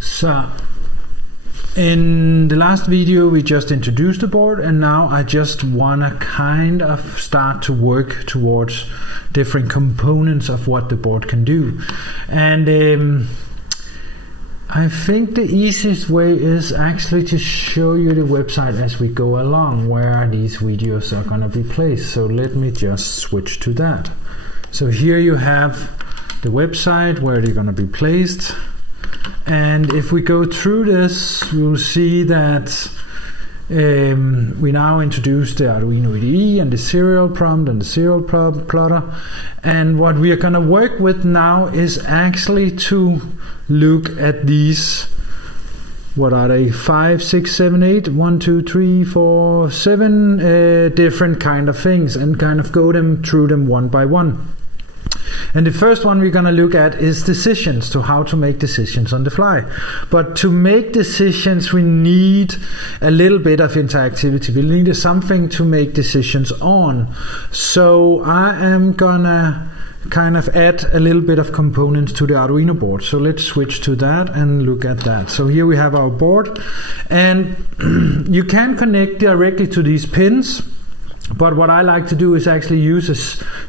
So in the last video we just introduced the board, and now I just want to kind of start to work towards different components of what the board can do. And I think the easiest way is actually to show you the website as we go along, where these videos are going to be placed. So let me just switch to that. So here you have the website where they're going to be placed. And if we go through this, we'll see that we now introduce the Arduino IDE and the serial prompt and the serial plotter. And what we are going to work with now is actually to look at these, what are they, 5, 6, 7, 8, 1, 2, 3, 4, 7 different kind of things, and kind of go through them one by one. And the first one we're going to look at is decisions, to how to make decisions on the fly. But to make decisions, we need a little bit of interactivity. We need something to make decisions on. So I am going to kind of add a little bit of components to the Arduino board. So let's switch to that and look at that. So here we have our board, and you can connect directly to these pins. But what I like to do is actually use a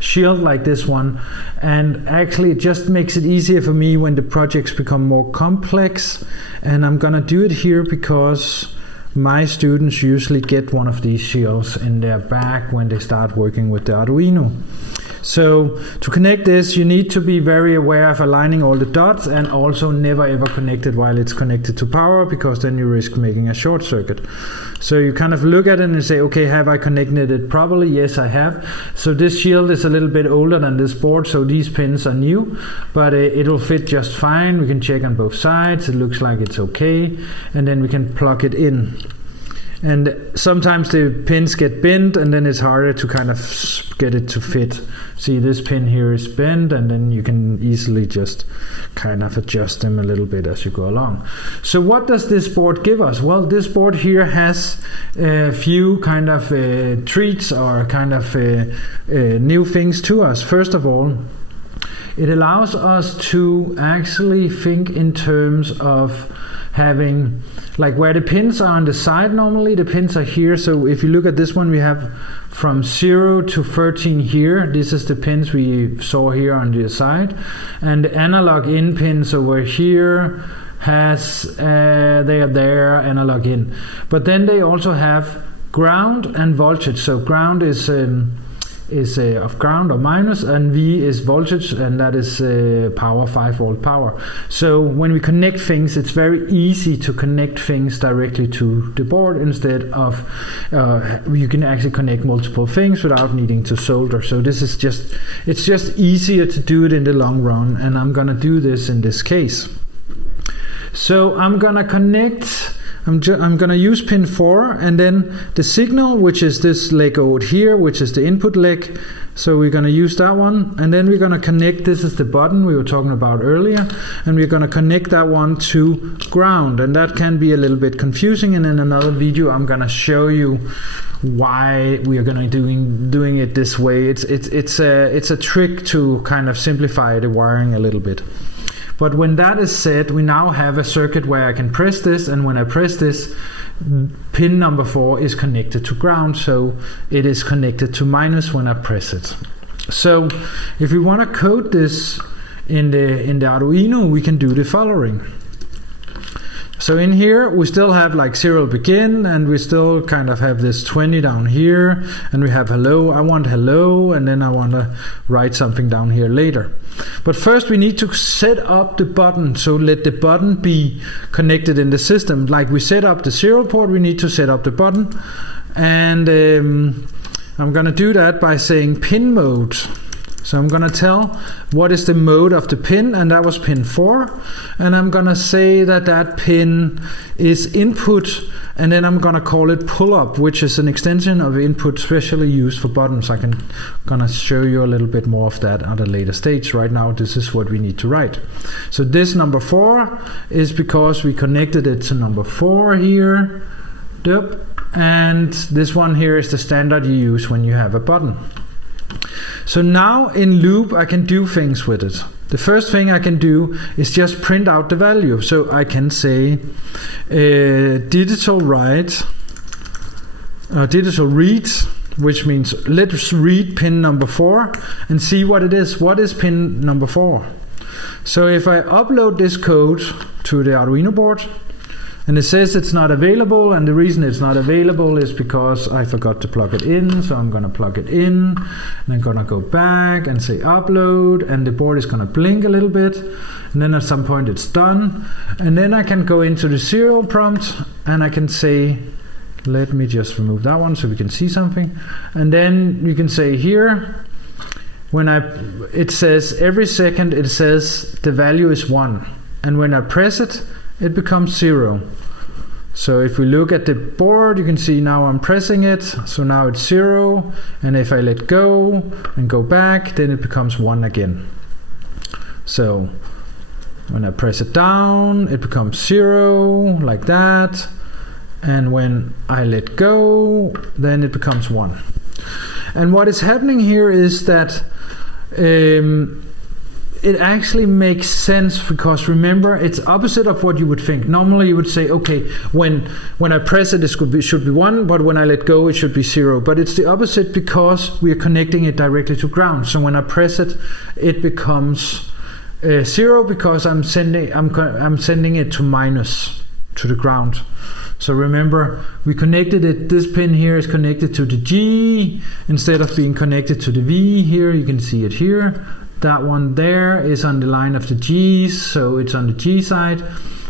shield like this one, and actually it just makes it easier for me when the projects become more complex. And I'm gonna do it here because my students usually get one of these shields in their bag when they start working with the Arduino. So to connect this, you need to be very aware of aligning all the dots, and also never ever connect it while it's connected to power, because then you risk making a short circuit. So you kind of look at it and say, okay, have I connected it properly? Yes, I have. So this shield is a little bit older than this board, so these pins are new, but it'll fit just fine. We can check on both sides. It looks like it's okay, and then we can plug it in. And sometimes the pins get bent, and then it's harder to kind of get it to fit. See, this pin here is bent, and then you can easily just kind of adjust them a little bit as you go along. So what does this board give us? Well, this board here has a few kind of treats, or kind of new things to us. First of all, it allows us to actually think in terms of having, like, where the pins are on the side. Normally the pins are here, so if you look at this one, we have from 0 to 13 here. This is the pins we saw here on the side, and the analog in pins over here has they are there, analog in. But then they also have ground and voltage. So ground is of ground or minus, and V is voltage, and that is power, 5-volt power. So when we connect things, it's very easy to connect things directly to the board, instead of you can actually connect multiple things without needing to solder. So this is it's just easier to do it in the long run, and I'm gonna do this in this case. So I'm gonna connect, I'm going to use pin 4, and then the signal, which is this leg over here, which is the input leg. So we're going to use that one, and then we're going to connect, this is the button we were talking about earlier, and we're going to connect that one to ground. And that can be a little bit confusing, and in another video I'm going to show you why we are going to doing it this way. It's a trick to kind of simplify the wiring a little bit. But when that is said, we now have a circuit where I can press this, and when I press this, pin number 4 is connected to ground, so it is connected to minus when I press it. So if we want to code this in the Arduino, we can do the following. So in here we still have like serial begin, and we still kind of have this 20 down here, and we have hello. I want hello, and then I want to write something down here later. But first we need to set up the button, so let the button be connected in the system. Like we set up the serial port, we need to set up the button, and I'm going to do that by saying pin mode. So I'm going to tell what is the mode of the pin, and that was pin 4, and I'm going to say that that pin is input, and then I'm going to call it pull up, which is an extension of input specially used for buttons. I'm going to show you a little bit more of that at a later stage. Right now this is what we need to write. So this number 4 is because we connected it to number 4 here, and this one here is the standard you use when you have a button. So now in loop I can do things with it. the first thing I can do is just print out the value. So I can say digital write, digital read, which means let's read pin number 4 and see what it is. What is pin number 4? So if I upload this code to the Arduino board, and it says it's not available, and the reason it's not available is because I forgot to plug it in. So I'm going to plug it in, and I'm going to go back and say upload, and the board is going to blink a little bit, and then at some point it's done. And then I can go into the serial prompt, and I can say, let me just remove that one so we can see something. And then you can say here, when it says every second, it says the value is 1, and when I press it, it becomes 0. So if we look at the board, you can see now I'm pressing it, so now it's 0, and if I let go and go back, then it becomes 1 again. So when I press it down, it becomes 0, like that, and when I let go, then it becomes 1. And what is happening here is that it actually makes sense, because remember, it's opposite of what you would think. Normally you would say, okay, when I press it, should be 1, but when I let go, it should be 0. But it's the opposite, because we are connecting it directly to ground. So when I press it, it becomes 0, because I'm sending it to minus, to the ground. So remember, we connected it, this pin here is connected to the G instead of being connected to the V here. You can see it here. That one there is on the line of the G's, so it's on the G side,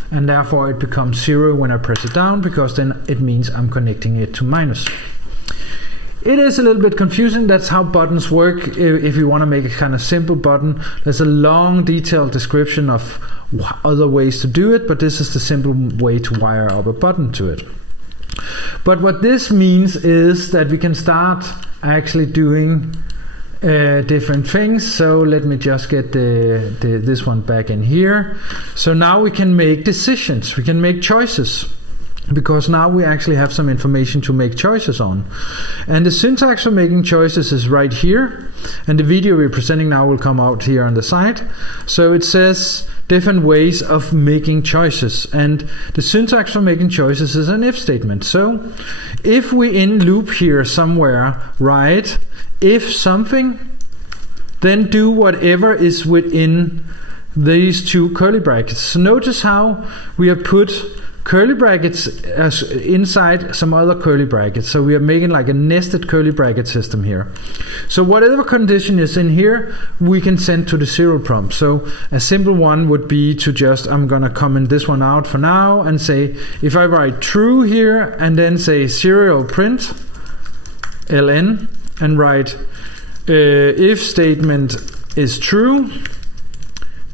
and therefore it becomes 0 when I press it down, because then it means I'm connecting it to minus. It is a little bit confusing. That's how buttons work. If you want to make a kind of simple button, there's a long detailed description of other ways to do it, but this is the simple way to wire up a button to it. But what this means is that we can start actually doing different things. So let me just get this one back in here. So now we can make decisions, we can make choices, because now we actually have some information to make choices on. And the syntax for making choices is right here, and the video we're presenting now will come out here on the side. So it says different ways of making choices, and the syntax for making choices is an if statement. So if we in loop here somewhere write if something, then do whatever is within these two curly brackets. So notice how we have put curly brackets as inside some other curly brackets. So we are making like a nested curly bracket system here. So whatever condition is in here, we can send to the serial prompt. So a simple one would be to just, I'm gonna comment this one out for now and say, if I write true here and then say serial print ln and write if statement is true,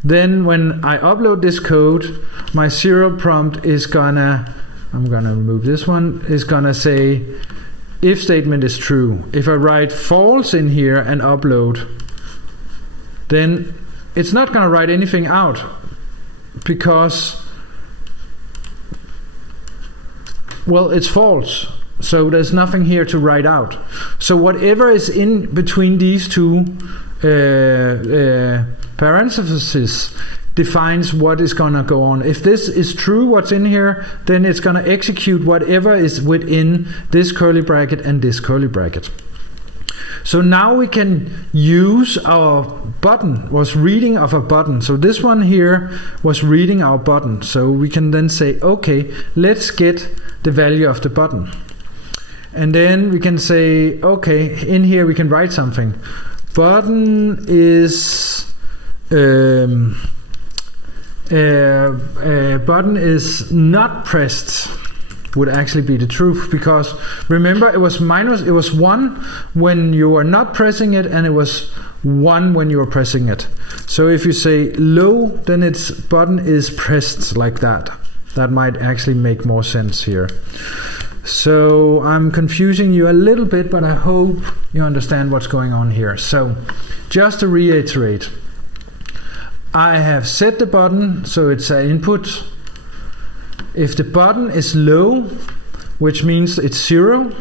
then when I upload this code, my serial prompt is gonna, I'm gonna remove this one, is gonna say if statement is true. If I write false in here and upload, then it's not gonna write anything out, because, well, it's false. So there's nothing here to write out. So whatever is in between these two parentheses defines what is gonna go on. If this is true, what's in here, then it's gonna execute whatever is within this curly bracket and this curly bracket. So now we can use our button, was reading of a button. So this one here was reading our button. So we can then say, okay, let's get the value of the button. And then we can say, okay, in here we can write something. Button is button is not pressed would actually be the truth, because remember it was 1 when you were not pressing it, and it was 1 when you were pressing it. So if you say low, then it's button is pressed, like that. That might actually make more sense here. So I'm confusing you a little bit, but I hope you understand what's going on here. So just to reiterate, I have set the button, so it's an input. If the button is low, which means it's 0,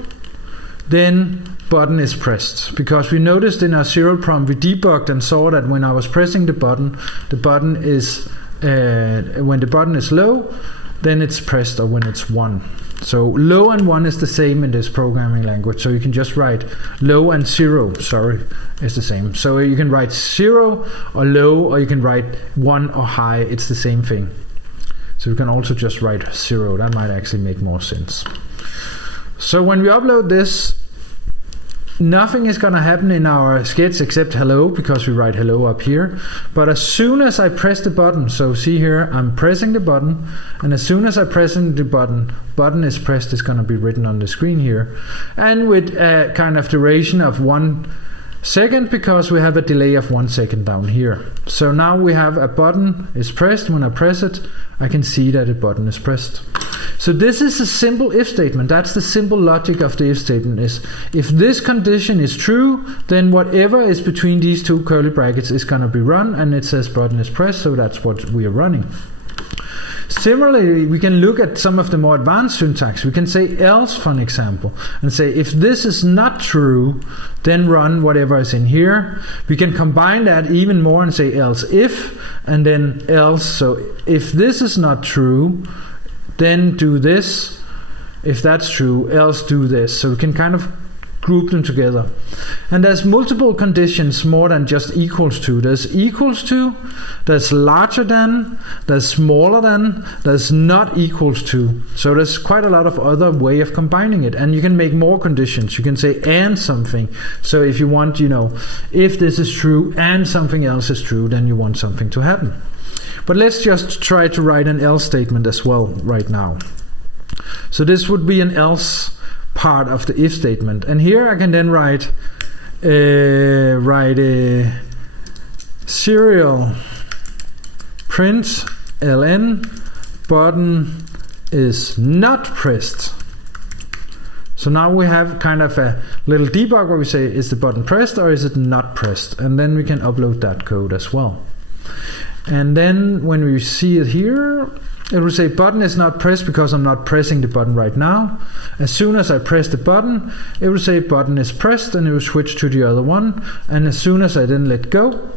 then button is pressed, because we noticed in our serial prompt we debugged and saw that when I was pressing the button is when the button is low, then it's pressed, or when it's 1. So low and 1 is the same in this programming language, so you can just write low and 0, is the same. So you can write 0 or low, or you can write 1 or high, it's the same thing. So you can also just write 0, that might actually make more sense. So when we upload this, nothing is going to happen in our sketch except hello, because we write hello up here. But as soon as I press the button, so see here, I'm pressing the button, and as soon as I press the button is pressed, is going to be written on the screen here. And with a kind of duration of 1 second, because we have a delay of 1 second down here. So now we have a button is pressed. When I press it, I can see that the button is pressed. So this is a simple if statement. That's the simple logic of the if statement, is if this condition is true, then whatever is between these two curly brackets is going to be run, and it says button is pressed, so that's what we are running. Similarly, we can look at some of the more advanced syntax. We can say else, for an example, and say if this is not true, then run whatever is in here. We can combine that even more and say else if, and then else. So if this is not true, then do this. If that's true, else do this. So we can kind of group them together. And there's multiple conditions more than just equals to. There's equals to, there's larger than, there's smaller than, there's not equals to. So there's quite a lot of other way of combining it. And you can make more conditions. You can say and something. So if you want, if this is true and something else is true, then you want something to happen. But let's just try to write an else statement as well right now. So this would be an else part of the if statement, and here I can then write a serial print ln button is not pressed. So now we have kind of a little debug where we say, is the button pressed or is it not pressed? And then we can upload that code as well. And then when we see it here, it will say button is not pressed because I'm not pressing the button right now. As soon as I press the button, it will say button is pressed, and it will switch to the other one. And as soon as I then let go,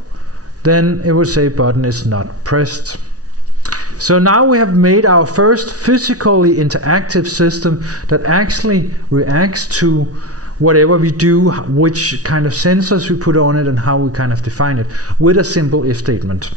then it will say button is not pressed. So now we have made our first physically interactive system that actually reacts to whatever we do, which kind of sensors we put on it, and how we kind of define it with a simple if statement.